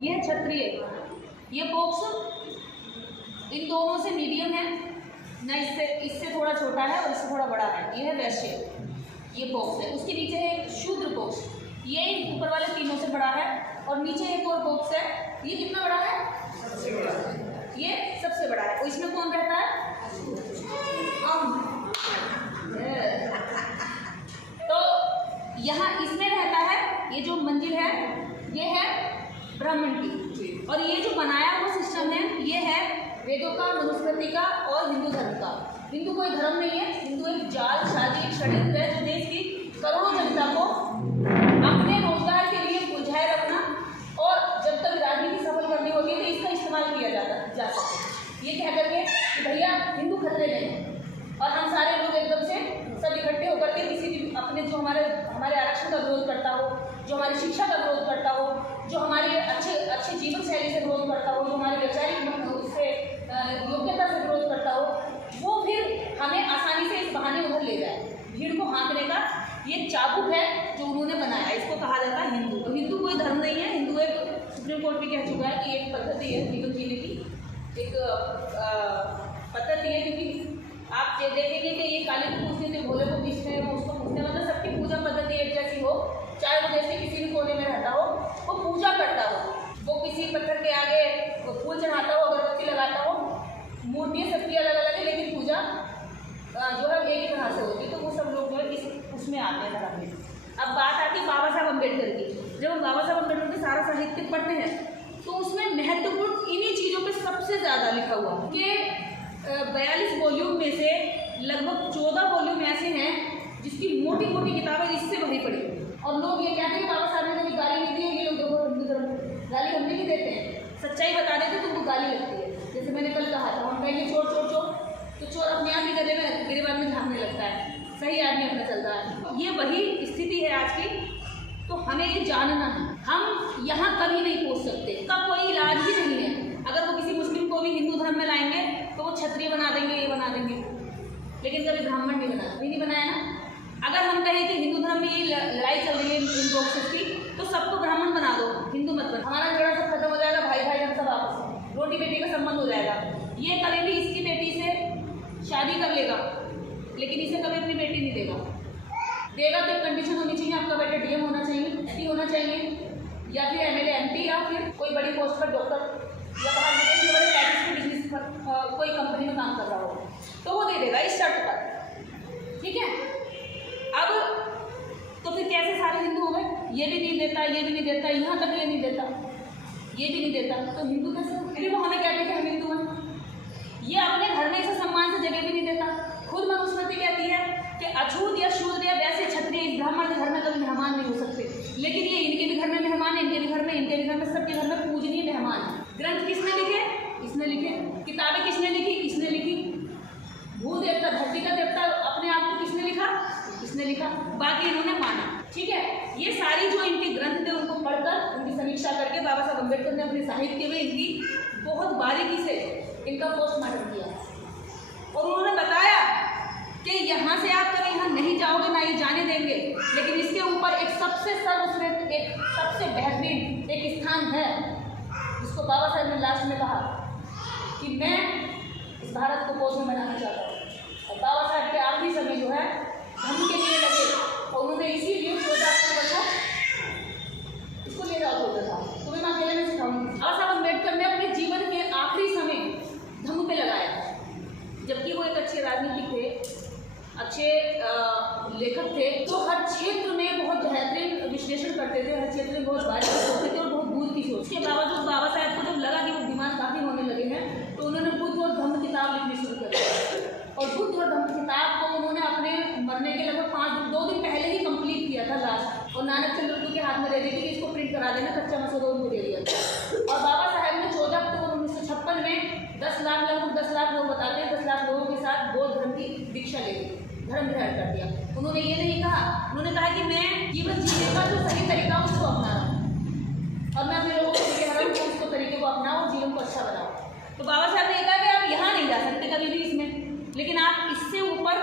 ये है क्षत्रिय, ये पोक्स इन दोनों से मीडियम है ना, इससे थोड़ा छोटा है और इससे थोड़ा बड़ा है। ये है वैश्य, ये पोक्स है। उसके नीचे है शूद्र पोक्स, ये ऊपर वाले तीनों से बड़ा है। और नीचे एक और पोक्स है, ये कितना बड़ा है? सबसे बड़ा है। ये सबसे बड़ा है। और इसमें कौन रहता है? तो यहाँ इसमें रहता है, ये जो मंजिल है ये है ब्राह्मण की, और ये जो बनाया हुआ सिस्टम है ये है वेदों का, मनुस्मृति का और हिंदू धर्म का। हिंदू कोई धर्म नहीं है, हिंदू एक जाल साजी, एक षड्यंत्र है जो देश की करोड़ों जनता को अपने रोजगार के लिए उलझाए रखना, और जब तक राजनीति सफल करनी होगी तो इसका इस्तेमाल किया जा सकता। ये कह करके कि भैया हिंदू खतरे में है, और हम सारे लोग एकदम से सब इकट्ठे होकर के किसी भी अपने जो हमारे आरक्षण का विरोध करता हो, जो हमारी शिक्षा का विरोध करता हो, जो हमारी अच्छे जीवन शैली से विरोध करता हो, जो हमारी वैचारिक उससे योग्यता से विरोध करता हो, वो फिर हमें आसानी से इस बहाने उधर ले जाए। भीड़ को हाँकने का ये चाबुक है जो उन्होंने बनाया, इसको कहा जाता है हिंदू। तो हिंदू कोई धर्म नहीं है, हिंदू एक सुप्रीम कोर्ट भी कह चुका है कि एक पद्धति है जीवन जीने की, एक पद्धति है। क्योंकि आप देखेंगे कि ये काली को पूछते थे, भोले को पूछते हैं, वो उसको पूछते हैं, मतलब सबकी पूजा पद्धति एक जैसी हो, चाहे वो जैसे किसी भी कोने में रहता हो, वो पूजा करता हो, वो किसी पत्थर के आगे फूल चढ़ाता हो, अगरबत्ती लगाता हो, मूर्तियाँ सबकी अलग अलग है, लेकिन पूजा जो है एक ही तरह से होती है। तो वो सब लोग जो है उसमें आते हैं धर्म में। अब बात आती है बाबा साहब अम्बेडकर की। जब हम बाबा साहब अम्बेडकर के सारा साहित्य पढ़ते हैं तो उसमें महत्वपूर्ण इन्हीं चीज़ों पर सबसे ज़्यादा लिखा हुआ कि 42 वॉल्यूम में से लगभग 14 वॉल्यूम ऐसे हैं जिसकी मोटी मोटी किताबें इससे भरी पड़ी। और लोग ये कहते हैं बाबा साहब ने कभी गाली नहीं दी, ये लोग देखो हिंदू धर्म गाली हम नहीं देते हैं, सच्चाई बता देते तो उनको गाली लगती है। जैसे मैंने कल कहा था, हम कहेंगे चोर चोर चोर, तो चोर अपने आप ही गले में गिरेबान में झाँकने लगता है, सही आदमी अपना चलता है। ये वही स्थिति है आज की। तो हमें ये जानना है, हम यहाँ कभी नहीं पहुँच सकते, इसका कोई इलाज ही नहीं है। अगर वो किसी मुस्लिम को भी हिंदू धर्म में लाएंगे तो वो क्षत्रिय बना देंगे, ये बना देंगे, लेकिन कभी ब्राह्मण नहीं बनाया ना। अगर हम कहें कि हिंदू धर्म में ये लड़ाई चल रही है इन बॉक्सेस की, तो सबको ब्राह्मण बना दो, हिंदू मत बना, हमारा झगड़ा सब खत्म हो जाएगा, भाई भाई हम सब आपस में, रोटी बेटी का संबंध हो जाएगा। ये करेंगे, इसकी बेटी से शादी कर लेगा, लेकिन इसे कभी अपनी बेटी नहीं देगा तो एक कंडीशन होनी चाहिए, आपका बेटा डीएम होना चाहिए, एसपी होना चाहिए, या फिर एमएलए एमपी, या फिर कोई बड़ी पोस्ट पर डॉक्टर, या बाहर विदेश में बड़े पैकेज के बिजनेस पर कोई कंपनी में काम कर रहा हो, तो वो दे देगा इस शर्त पर, ठीक है। अब तो फिर कैसे सारे हिंदू हो गए? ये भी नहीं देता, ये भी नहीं देता, यहाँ तक ये नहीं देता, ये भी नहीं देता, तो हिंदू कैसे? फिर वो हमें कहते हैं कि हम हिंदू हैं। ये अपने घर में इसे सम्मान से जगह भी नहीं देता। खुद मनुस्मृति कहती है कि अछूत या शूद्र या वैसे क्षत्रिय इस ब्राह्मण के घर में कभी मेहमान नहीं हो सकते, लेकिन ये इनके भी घर में मेहमान है, इनके भी घर में, इनके भी घर में, सबके घर में पूजनीय मेहमान है। ग्रंथ किसने लिखे? इसने लिखे। किताबें किसने लिखी? इसने लिखी। भू देवता, धरती का देवता अपने आप को किसने लिखा? इसने लिखा। बाकी इन्होंने माना, ठीक है। ये सारी जो इनके ग्रंथ थे उनको पढ़कर, उनकी समीक्षा करके बाबा साहब अम्बेडकर ने अपने साहित्य में इनकी बहुत बारीकी से इनका पोस्टमार्टम किया, और उन्होंने बताया कि यहाँ से आप कभी यहाँ नहीं जाओगे, ना ये जाने देंगे, लेकिन इसके ऊपर एक सबसे सर्वश्रेष्ठ, एक सबसे बेहतरीन एक स्थान है, जिसको बाबा साहब ने लास्ट में कहा कि मैं इस भारत को पोष में बनाना चाहता हूँ। और बाबा साहब के आखिरी समय जो है धर्म के लिए लगे, और उन्होंने इसीलिए 14 अक्टूबर को इसको ले जाओ होता था, तुम्हें मैं अकेले में सिखाऊंगी। बाबा साहब अम्बेडकर ने अपने जीवन के आखिरी समय धर्म पे लगाया, जबकि वो एक अच्छे राजनीतिक थे, अच्छे लेखक थे, तो हर क्षेत्र में बहुत बेहतरीन विश्लेषण करते थे, हर क्षेत्र में बहुत बारीक सोचते थे और बहुत दूर की सोच। उसके बावजूद बाबा साहब को जब लगा कि वो दिमाग काफ़ी होने लगे हैं, तो उन्होंने बुद्ध और धम्म किताब लिखनी शुरू कर दी। और बुद्ध और धम्म किताब को उन्होंने अपने मरने के लगभग 2 दिन पहले ही कंप्लीट किया था लास्ट, और नानक चंद्र के हाथ में दे दी कि इसको प्रिंट करा देना, कच्चा मसौदा उनको दे दिया था। और बाबा साहब ने 14 अक्टूबर 1956 में 10 लाख, लगभग 10 लाख लोग बताते हैं, 10 लाख लोगों के साथ बौद्ध धर्म की दीक्षा ले ली, धर्म ग्रहण कर दिया। उन्होंने ये नहीं कहा, उन्होंने कहा कि मैं जीवन जीने का जो सही तरीका उसको अपना रहा हूँ, और मैं अपने लोगों को कह रहा हूँ कि उसको तरीके को अपनाओ, जीवन को अच्छा बनाओ। तो बाबा साहब ने कहा कि आप यहाँ नहीं जा सकते कभी भी इसमें, लेकिन आप इससे ऊपर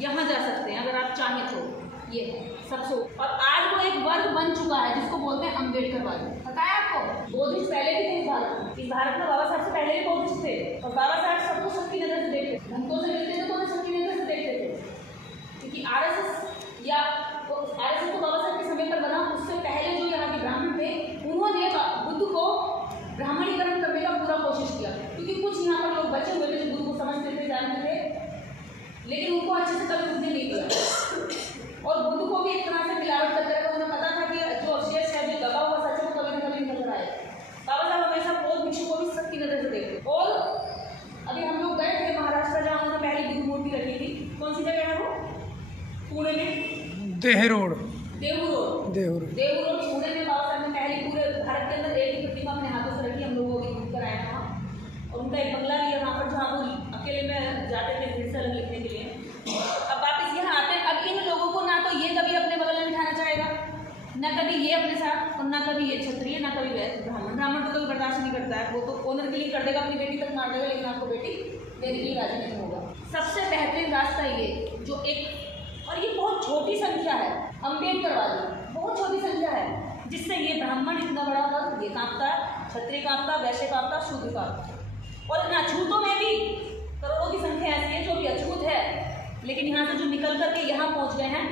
यहाँ जा सकते हैं अगर आप चाहें तो। ये है सबसे, और आज वो एक वर्ग बन चुका है जिसको बोलते हैं अम्बेडकर वाद। पता है आपको? बौद्धिस्ट पहले भी थे इस भारत में बाबा साहब से पहले भी बौद्धिस्ट थे, और बाबा साहब सबको सबकी नजर से देखते थे, भक्तों से मिलते थे तो उन्हें सबकी नजर से देखते थे। क्योंकि आरएसएस या आरएसएस तो बाबा साहब के समय पर बना, उससे पहले जो यहाँ के ब्राह्मण थे उन्होंने बुद्ध को ब्राह्मणीकरण करने का पूरा कोशिश किया। क्योंकि कुछ यहाँ पर लोग बचे हुए थे जो बुद्ध को समझते थे, जानते थे, लेकिन उनको अच्छे से कभी बुद्धि नहीं दिया, और बुद्ध को भी एक तरह से मिलावट करते रहे। उन्हें पता था कि जो अवशेष है, जो दबा हुआ सच है, वो कभी ना कभी नजर आए। बाबा साहब हमेशा बौद्ध भिक्षु को भी सबकी नजर से देखते। और अभी हम लोग गए थे महाराष्ट्र, जहाँ उन्होंने पहली बुद्ध मूर्ति रखी थी। कौन सी जगह है वो? पुणे में देहू रोड पुणे में बाबा साहब ने पहली पूरे भारत के अंदर एक ही प्रतिमा अपने हाथों से रखी। हम लोगों को घूम कर आए वहाँ, और उनका एक बंगला भी है वहाँ पर, जहाँ वो अकेले में जाते थे फिर से लिखने के लिए। अब वापस यहाँ आते हैं। अब इन लोगों को ना तो ये कभी अपने बगल में बिठाना चाहेगा, ना कभी ये अपने साथ, और ना कभी ये क्षत्रिय, ना कभी ब्राह्मण तो कभी बर्दाश्त नहीं करता है। वो तो ऑनर के लिए कर देगा, अपनी बेटी तक मार देगा, लेकिन आपको बेटी देने के लिए राजी नहीं होगा। सबसे बेहतरीन रास्ता ये जो एक, और ये बहुत छोटी संख्या है, अम्बेडकर वाली बहुत छोटी संख्या है, जिससे ये ब्राह्मण इतना बड़ा होगा, ये कांपता है, क्षत्रिय कांपता, वैश्य कांपता, शूद्र कांपता। और इन अछूतों में भी करोड़ों की संख्या ऐसी है जो भी अछूत है, लेकिन यहाँ से जो निकल करके यहाँ पहुँच गए हैं,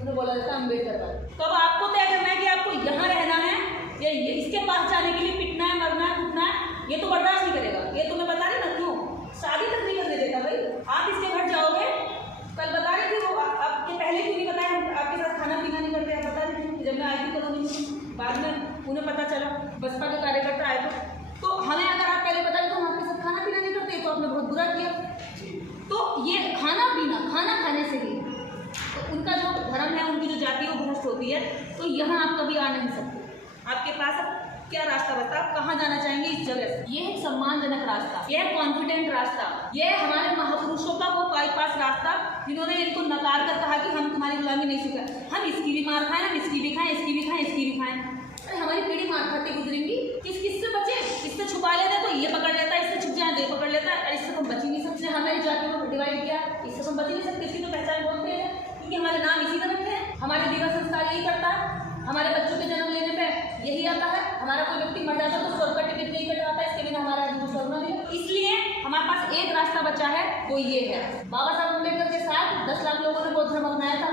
उन्हें बोला जाता है अम्बेडकर वाले। तो अब आपको तय करना है कि आपको यहाँ रहना है या इसके पास जाने के लिए पिटना है, मरना है, कूदना है। ये तो बर्दाश्त नहीं करेगा, ये तुम्हें बता रहे ना, क्यों शादी तक नहीं करने देता भाई। आप इसके घर जाओगे, कल बता रहे थे वो, आपके पहले क्यों नहीं बताया हम आपके साथ खाना पीना नहीं करते? आप बता रहे थे जब मैं आई थी कॉलोनी, बाद में उन्हें पता चला, बसपा के कार्यकर्ता आए तो हमें अगर आप पहले बताए तो हम आपके साथ खाना पीना नहीं करते, तो आपने बहुत बुरा किया। तो ये खाना पीना, खाना खाने से ही तो उनका जो धर्म है, उनकी जो जाति है वो भ्रष्ट होती है। तो यहाँ आप कभी आ नहीं सकते। आपके पास क्या रास्ता बता, आप कहाँ जाना चाहेंगे इस जगह से? ये है सम्मानजनक रास्ता, ये है कॉन्फिडेंट रास्ता, ये है हमारे महापुरुषों का वो बाईपास रास्ता, जिन्होंने इनको नकार कर कहा कि हम तुम्हारी गुलामी नहीं सीखा, हम इसकी भी मार खाएं, हम इसकी भी खाएं, इसकी भी खाएं, इसकी भी खाएं। अरे हमारी पीढ़ी मार खाती गुजरेंगी, किससे बचे? इससे छुपा लेते तो ये पकड़ लेता है, इससे छुप जाए तो ये पकड़ लेता है। इससे तो बच ही नहीं सकते, हमारी जाति को डिवाइड किया, इससे तो बच ही नहीं सकते। इसकी तो पहचान बोलते हैं, क्योंकि हमारे नाम इसी तरह के हैं, हमारे दिवस संस्कार यही करता है, हमारे बच्चों के जन्म लेने पे यही आता है, हमारा कोई व्यक्ति मर जाता है तो स्वर्ग का टिकट नहीं कटवाता है, इसके बिना हमारा स्वर्ग नहीं है। इसलिए हमारे पास एक रास्ता बचा है, वो ये है। बाबा साहब अम्बेडकर के साथ 10 लाख लोगों ने बौद्ध धर्म अपनाया था।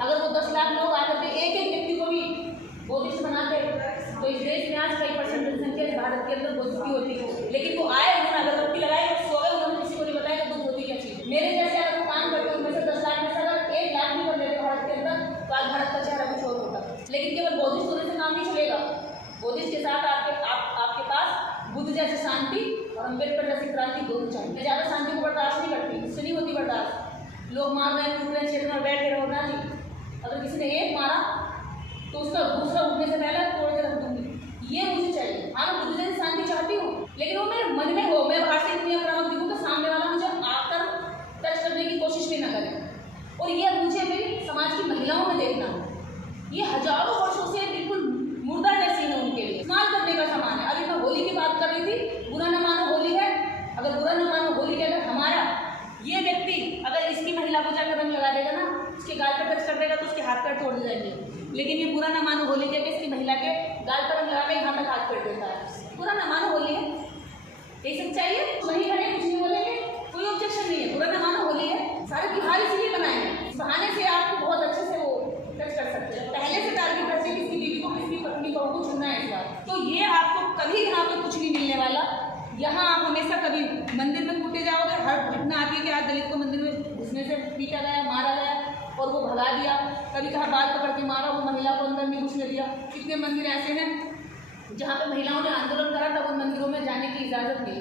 अगर वो 10 लाख लोग आकर के एक एक व्यक्ति को भी बौद्धिस्ट बनाते तो इस देश में आज कई % जनसंख्या भारत के अंदर बौद्ध की होती। लेकिन वो आए, उन्होंने अगरबत्ती लगाई और सो गए, उन्होंने किसी को नहीं बताया कि बुद्ध होती क्या चीज़। मेरे जैसे अगर वो काम करते उनमें से 10 लाख में से अगर 1 लाख भी कर लेते भारत के अंदर, तो आज भारत का चेहरा कुछ और होता। लेकिन केवल बौद्धिस्ट होने से काम नहीं चलेगा। बौद्धिस्ट के साथ आपके पास बुद्ध जैसे शांति और अम्बेडकर जैसी क्रांति दोनों चाहिए। मैं ज़्यादा शांति को बर्दाश्त नहीं करती, इससे नहीं होती बर्दाश्त। लोग मार रहे हैं, टूट रहे हैं, क्षेत्र में बैठे रहो ना जी। अगर किसी ने एक मारा तो उसका दूसरा उठने से पहले तोड़ के रख दूंगी, ये मुझे चाहिए। हाँ, मैं बुद्ध जैसी शांति चाहती हूँ, लेकिन वो मेरे मन में हो, मैं बाहर से इतनी आक्रामक दिखूँ कि सामने वाला मुझे आकर टच करने की कोशिश भी ना करे। और ये मुझे भी समाज की महिलाओं में देखना है, ये हजारों वर्षों से बिल्कुल मुर्दा जैसी है, उनके लिए इस्तेमाल करने का सामान है। अभी मैं होली की बात कर रही थी, बुरा न मानो होली है। अगर बुरा न मानो होली के अगर हमारा ये व्यक्ति अगर इसकी महिला को जाकर रंग लगा देगा ना, उसके गाल पर टच कर देगा तो उसके हाथ पैर तोड़ जाएंगे। लेकिन ये बुरा न मानो होली के इसकी महिला के गाल पर रंग लगा के यहाँ तक हाथ कर देता है। बुरा न मानो होली है, यही सच्चाई है। वहीं खड़े कुछ नहीं बोलेंगे, कोई ऑब्जेक्शन नहीं है। बुरा न मानो होली है, सारे त्योहार इसलिए बनाए हैं, इस बहाने से आपको बहुत अच्छे से वो टच कर सकते हैं। पहले से टारगेट करते हैं किसकी बीवी को, किसकी पत्नी को चुनना है इस बार। तो ये आपको कभी यहाँ पे कुछ नहीं मिलने वाला। यहाँ आप हमेशा कभी मंदिर में कूटे जाओगे, हर घटना आती है कि आज दलित को मंदिर में घुसने से पीटा गया, मारा गया और वो भगा दिया, कभी कहा बाल पकड़ के मारा, वो महिला को अंदर नहीं घुसने दिया। कितने मंदिर ऐसे हैं जहाँ पे महिलाओं ने आंदोलन करा तब उन मंदिरों में जाने की इजाज़त मिली।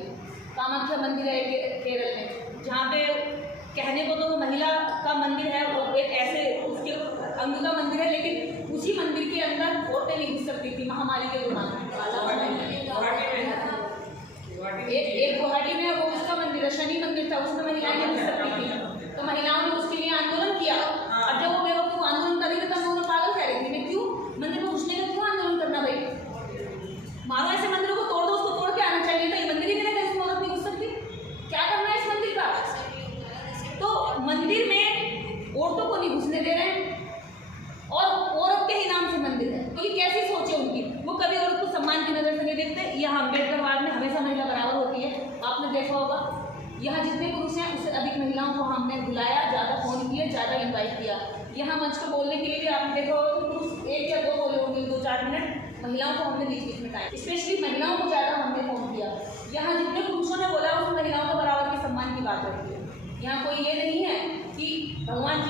कामाख्या मंदिर है केरल में, जहाँ पे कहने को तो वो महिला का मंदिर है, वो एक ऐसे उसके अंग का मंदिर है, लेकिन उसी मंदिर के अंदर औरतें नहीं घुस सकती थी महामारी के दौरान। एक गुवाहाटी में वो उसका मंदिर है, शनि मंदिर था, उसमें महिलाएं नहीं घुस सकती थी, तो महिलाओं ने उसके लिए आंदोलन किया। अब जब वो बेवकूफ आंदोलन करेंगे तब उन्होंने पागल कह रही थी, क्यों मंदिर में घुसने का क्यों आंदोलन करना भाई? मारो ऐसे मंदिरों को, तोड़ दो, उसको तोड़ के आना चाहिए था। ये मंदिर ही नहीं रहता, इसमें औरत नहीं घुस सकती, क्या करना है इस मंदिर का? तो मंदिर में औरतों को नहीं घुसने दे रहे हैं और औरत के ही नाम से मंदिर है। तो ये कैसी सोच है उनकी? वो कभी औरत को सम्मान की नजर से नहीं यहाँ अम्बेडकरवाद में हमेशा महिला बराबर होती है। आपने देखा होगा यहाँ जितने पुरुष हैं उससे अधिक महिलाओं को हमने बुलाया, ज़्यादा फोन किए, ज़्यादा इन्वाइट किया। यहाँ मंच पर बोलने के लिए भी आपने देखा होगा तो पुरुष 1 या 2 बोले होंगे, 2-4 मिनट। महिलाओं को हमने बीच बीच में टाइम, स्पेशली महिलाओं को ज़्यादा हमने फोन किया। यहाँ जितने पुरुषों ने बोला उसमें महिलाओं को बराबर के सम्मान की बात होती है। यहाँ कोई ये नहीं है कि भगवान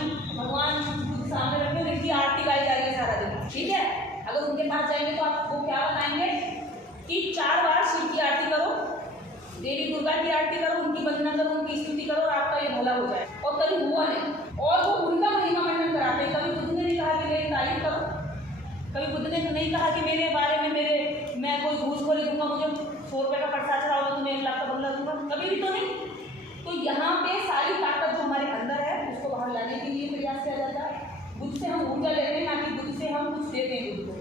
सामने रखे उनकी आरती गाई जा रही है सारा दिन, ठीक है। अगर उनके पास जाएंगे तो आपको क्या बताएंगे कि 4 बार शिव की आरती करो, देवी दुर्गा की आरती करो, उनकी वंदना करो, उनकी स्तुति करो और आपका ये भला हो जाए। और कभी हुआ नहीं, और वो उनका महिमा मंडन कराते हैं। कभी बुद्ध ने नहीं कहा कि मेरी तारीफ करो, कभी बुद्ध ने नहीं कहा कि मेरे बारे में मैं कोई घूसखोरी दूंगा, मुझे 100 रुपये का प्रसाद चढ़ाओगे तो मैं 1 लाख का बंगला दूंगा, कभी भी तो नहीं। तो यहाँ पे सारी ताकत जो हमारे अंदर है उसको बाहर लाने के लिए प्रयास किया जाता है। बुद्ध से हम ऊर्जा लेते हैं, ना कि बुद्ध से हम कुछ देते हैं बुद्ध को।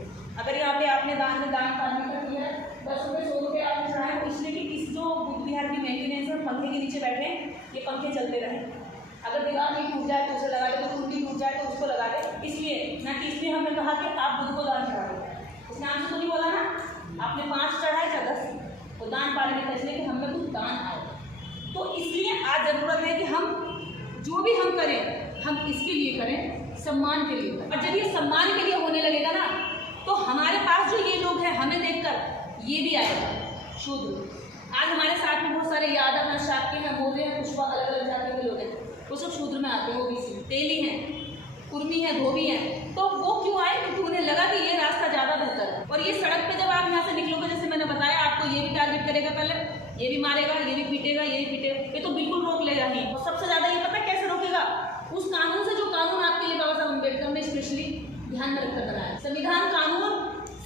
अगर यहाँ पे आपने दान पानी कर दिया है, 10 रुपये 100 रुपये आपने चढ़ाए, तो इसलिए कि इस जो बुद्ध विहार की मेंटेनेंस है, पंखे के नीचे बैठे ये पंखे चलते रहे। अगर दीवार नहीं टूट जाए तो उसे लगा दे, तो टूटी टूट जाए तो उसको लगा दे, इसलिए ना कि इसलिए हमने कहा कि आप बुद्ध को दान चढ़ा दो। उस नाम से तो नहीं बोला ना, आपने 5 चढ़ाए या 10, वो दान पाने का, इसलिए कि हमें कुछ दान आए। तो इसलिए आज ज़रूरत है कि हम जो भी हम करें, हम इसके लिए करें, सम्मान के लिए करें। और जब ये सम्मान के लिए होने लगेगा ना, तो हमारे पास जो ये लोग हैं, हमें देखकर ये भी आएगा शूद्र। आज हमारे साथ में बहुत सारे यादव हैं, शाक्य हैं, मौर्य हैं, पुष्पा, अलग अलग जाति के लोग हैं, वो सब शूद्र में आते हैं। ओबीसी, तेली हैं, कुर्मी हैं, धोबी हैं। तो वो क्यों आए? क्योंकि उन्हें लगा कि ये रास्ता ज़्यादा बेहतर है। और ये सड़क पे जब आप यहाँ से निकलोगे, जैसे मैंने बताया आपको, ये भी टारगेट करेगा, पहले ये भी मारेगा, ये भी पीटेगा, ये भी पीटेगा, ये तो बिल्कुल रोक लेगा ही। और सबसे ज़्यादा ये पता कैसे रोकेगा? उस कानून से, जो कानून आपके लिए बाबा साहब अम्बेडकर ने स्पेशली ध्यान में रखकर बनाया। संविधान कानून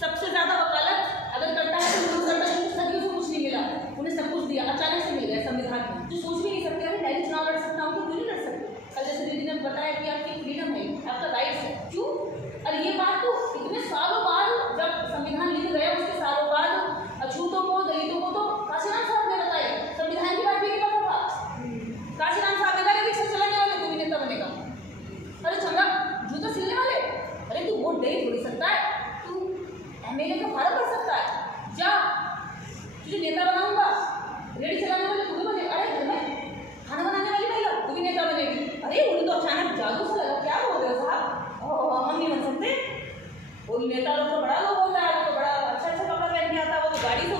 सबसे ज़्यादा वकालत अगर करता है तो करता है, सदियों से कुछ नहीं मिला, उन्हें सब कुछ दिया, अचानक से मिल गया संविधान में। जो सोच भी नहीं सकते, अरे मैं चुनाव लड़ सकता हूँ, क्यों नहीं लड़ सकते? कल जैसे दीदी ने बताया कि आपकी फ्रीडम है, आपका राइट्स है, क्यों? और ये बात तो इतने सालों बाद जब संविधान लिख गया, उसके सालों बाद अछूतों को, दलितों को तो काशीराम साहब ने बताया, संविधान की बात भी नहीं पता था। काशीराम साहब ने कहा रिक्शा चलाने वाले को भी नेता बनेगा, अरे चंगा जूता सिलने वाले, अरे तू वोट दे थोड़ी सकता है, तू एमएलए का फार्म भर सकता है, जा तुझे नेता बनाऊंगा। रेडी चलाने वाले तू भी बनेगा, अरे घर में खाना बनाने वाली महिला तू भी नेता बनेगी। अरे उन्हें तो अचानक जादू सा लगा, क्या बोल रहे हो साहब, हम नहीं बन सकते। वो नेता लोग तो बड़ा लोग होता है, वो तो बड़ा अच्छा कपड़ा पहन के आता है, वो तो गाड़ी से